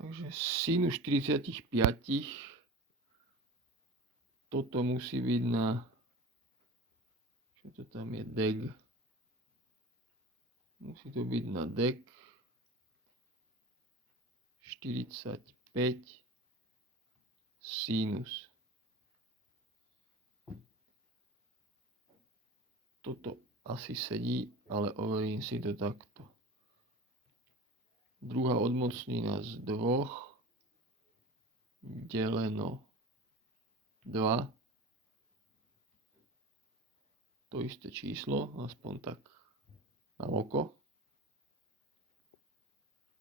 Takže sinus 45, toto musí byť na, čo to tam je, deg. Musí to byť na deg 45 sinus. Toto asi sedí, ale overím si to takto. Druhá odmocnina z 2 deleno 2. To isté číslo, aspoň tak na oko.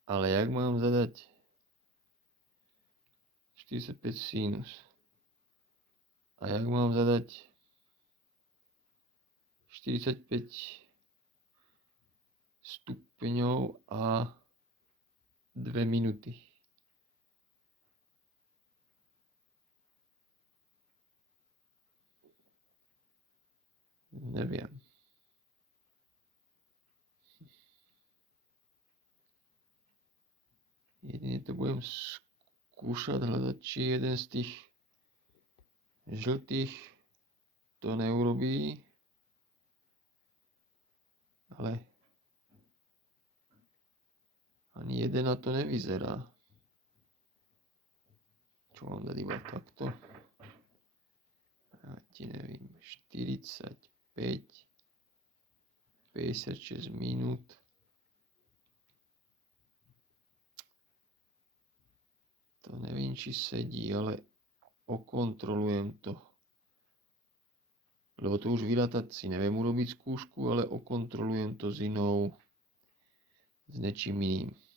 Ale jak mám zadať 45 sinus? A jak mám zadať 45 stupňov a 2 minúty? Neviem. Jedine to budem skúšať hľadať, či jeden z tých žltých to neurobí. Ale ani jeden na to nevyzerá. Čo mám dať iba takto? Ja ti nevím. 45, 56 minút. To neviem, či sedí, ale okontrolujem to. Lebo to už vyrátať si neviem urobiť skúšku, ale okontrolujem to s inou, s niečím iným.